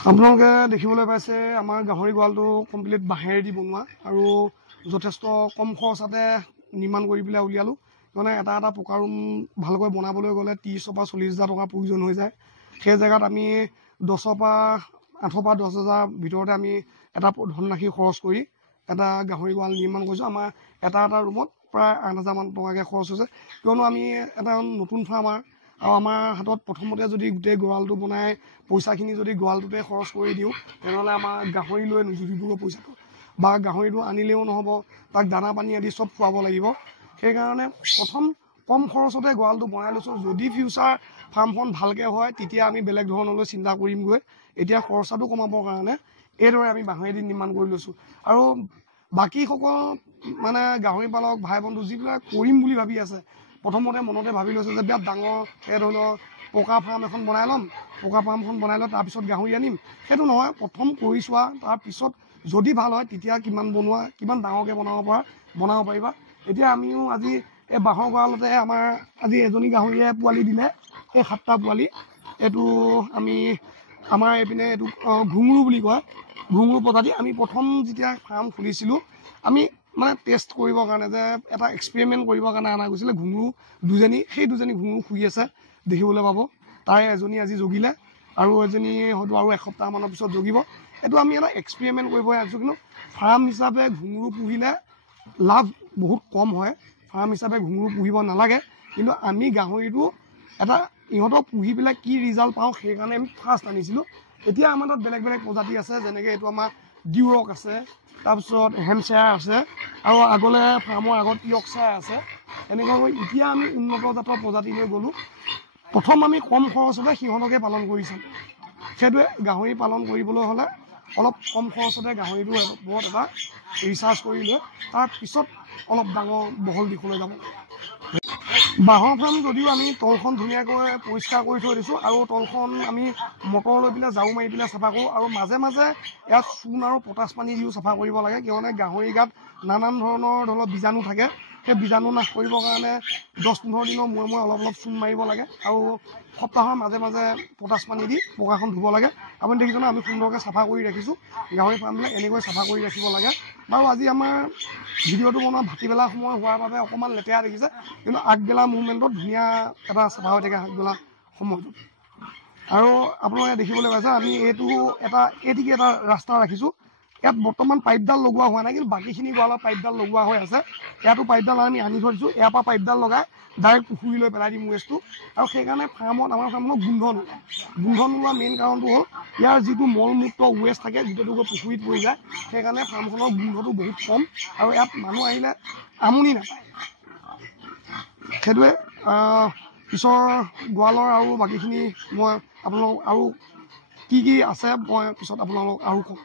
আপোনালোকে দেখিবলৈ পাইছে আমাৰ গাহৰি গঁৰালটো কমপ্লিট বাঁহেৰেদি বনোৱা আৰু যথেষ্ট কম খৰচতে নিৰ্মাণ কৰি পেলাই উলিয়ালোঁ। মানে এটা পকা ৰুম ভালকৈ বনাবলৈ গ'লে 30,000 পৰা 40,000 টকাৰ প্ৰয়োজন হৈ যায়। সেই জেগাত আমি 10,000 পৰা 8,000 পৰা 10,000 ভিতৰতে আমি এটা ধনৰাশি খৰচ কৰি এটা গাহৰি গঁৰাল নিৰ্মাণ কৰিছোঁ। আমাৰ এটা ৰুমত প্ৰায় 8,000 মান টকাকৈ খৰচ হৈছে, কিয়নো আমি এটা নতুন ফাৰ্মাৰ আৰু আমাৰ হাতত প্ৰথমতে যদি গোটেই গঁৰালটো বনাই পইচাখিনি যদি গঁৰালটোতে খৰচ কৰি দিওঁ, তেনেহ'লে আমাৰ গাহৰি লৈ নুজুৰিবগৈ পইচাটো, বা গাহৰিটো আনিলেও নহ'ব, তাক দানা পানী আদি চব খুৱাব লাগিব। সেইকাৰণে প্ৰথম কম খৰচতে গঁৰালটো বনাই লৈছোঁ। যদি ফিউচাৰ ফাৰ্মখন ভালকৈ হয় তেতিয়া আমি বেলেগ ধৰণলৈ চিন্তা কৰিমগৈ। এতিয়া খৰচাটো কমাবৰ কাৰণে এইদৰে আমি বাঁহেদি নিৰ্মাণ কৰি লৈছোঁ। আৰু বাকীসকল মানে গাহৰি পালক ভাই বন্ধু যিবিলাক কৰিম বুলি ভাবি আছে, প্ৰথমতে মনতে ভাবি লৈছে যে বিৰাট ডাঙৰ ধৰি লওক পকা ফাৰ্ম এখন বনাই ল'ম, পকা ফাৰ্মখন বনাই লৈ তাৰপিছত গাহৰি আনিম। সেইটো নহয়, প্ৰথম কৰি চোৱা, তাৰপিছত যদি ভাল হয় তেতিয়া কিমান ডাঙৰকৈ বনাব পাৰিবা। এতিয়া আমিও আজি এই বাঁহৰ গঁৰালতে আমাৰ আজি এজনী গাহৰিয়ে পোৱালি দিলে, এই 7টা পোৱালি। এইটো আমি আমাৰ এইপিনে এইটো ঘুঙুৰু বুলি কয়, ঘুঙুৰু প্ৰজাতি। আমি প্ৰথম যেতিয়া ফাৰ্ম খুলিছিলোঁ আমি মানে টেষ্ট কৰিবৰ কাৰণে, যে এটা এক্সপেৰিমেণ্ট কৰিবৰ কাৰণে অনা গৈছিলে ঘুঙুৰু দুজনী। সেই দুজনী ঘুঙুৰু শুই আছে, দেখিবলৈ পাব। তাৰে এজনী আজি জগিলে আৰু এজনী হয়তো আৰু এসপ্তাহমানৰ পিছত জগিব। এইটো আমি এটা এক্সপেৰিমেণ্ট কৰিবহে আনিছোঁ। কিন্তু ফাৰ্ম হিচাপে ঘুঙুৰু পুহিলে লাভ বহুত কম হয়, ফাৰ্ম হিচাপে ঘুঙুৰু পুহিব নালাগে। কিন্তু আমি গাহৰিটো এটা ইহঁতক পুহি পেলাই কি ৰিজাল্ট পাওঁ সেইকাৰণে আমি ফাৰ্ষ্ট আনিছিলোঁ। এতিয়া আমাৰ তাত বেলেগ প্ৰজাতি আছে, যেনেকৈ এইটো আমাৰ ডিউৰক আছে, তাৰপিছত হেমশ্বেয়াৰ আছে, আৰু আগলৈ ফাৰ্মৰ আগত ইয়ৰ্কশ্বায়াৰ আছে। এনেকুৱাকৈ এতিয়া আমি উন্নত জাতৰ প্ৰজাতিলৈ গ'লোঁ। প্ৰথম আমি কম খৰচতে সিহঁতকে পালন কৰিছোঁ। সেইটোৱে গাহৰি পালন কৰিবলৈ হ'লে অলপ কম খৰচতে গাহৰিটো ওপৰত এটা ৰিচাৰ্জ কৰি লৈ তাৰপিছত অলপ ডাঙৰ বহল দিশলৈ যাব। বাঁহৰ ফাৰ্ম যদিও আমি তলখন ধুনীয়াকৈ পৰিষ্কাৰ কৰি থৈ দিছোঁ, আৰু তলখন আমি মটৰ লৈ পেলাই জাৰু মাৰি পেলাই চাফা কৰোঁ, আৰু মাজে মাজে ইয়াত চূণ আৰু পটাছ পানী দিও চাফা কৰিব লাগে। কিয়নো গাহৰি গাত নানান ধৰণৰ ধৰি লওক বীজাণু থাকে, সেই বীজাণু নাশ কৰিবৰ কাৰণে 10-15 দিনৰ মূৰে অলপ চূণ মাৰিব লাগে, আৰু সপ্তাহৰ মাজে মাজে পটাছ পানী দি পকাখন ধুব লাগে। আপুনি দেখিছেনে আমি সুন্দৰকৈ চাফা কৰি ৰাখিছোঁ। গাহৰি ফাৰ্মবিলাক এনেকৈ চাফা কৰি ৰাখিব লাগে। বাৰু আজি আমাৰ ভিডিঅ'টো বনোৱা ভাটিবেলা সময় হোৱাৰ বাবে অকণমান লেতেৰা দেখিছে, কিন্তু আগবেলা মুভমেণ্টত ধুনীয়া এটা চাফা হৈ থাকে আগবেলা সময়টোত। আৰু আপোনালোকে দেখিবলৈ পাইছে আমি এইটিকে এটা ৰাস্তা ৰাখিছোঁ। ইয়াত বৰ্তমান পাইপডাল লগোৱা হোৱা নাই, কিন্তু বাকীখিনি গঁৰালত পাইপডাল লগোৱা হৈ আছে। ইয়াতো পাইপডাল আমি আনি থৈ দিছোঁ, ইয়াৰ পৰা পাইপডাল লগাই ডাইৰেক্ট পুখুৰীলৈ পেলাই দিম ৱেষ্টটো। আৰু সেইকাৰণে আমাৰ ফাৰ্মত গোন্ধ নোলোৱা মেইন কাৰণটো হ'ল ইয়াৰ যিটো মলমূত্ৰ ৱেষ্ট থাকে গোটেইটো পুখুৰীত পৰি যায়। সেইকাৰণে ফাৰ্মখনৰ গোন্ধটো বহুত কম, আৰু ইয়াত মানুহ আহিলে আমনি নাপায়। সেইটোৱে পিছৰ গঁৰালৰ আৰু বাকীখিনি মই আপোনালোকক আৰু কি আছে মই পিছত আপোনালোকক আৰু ক'ম।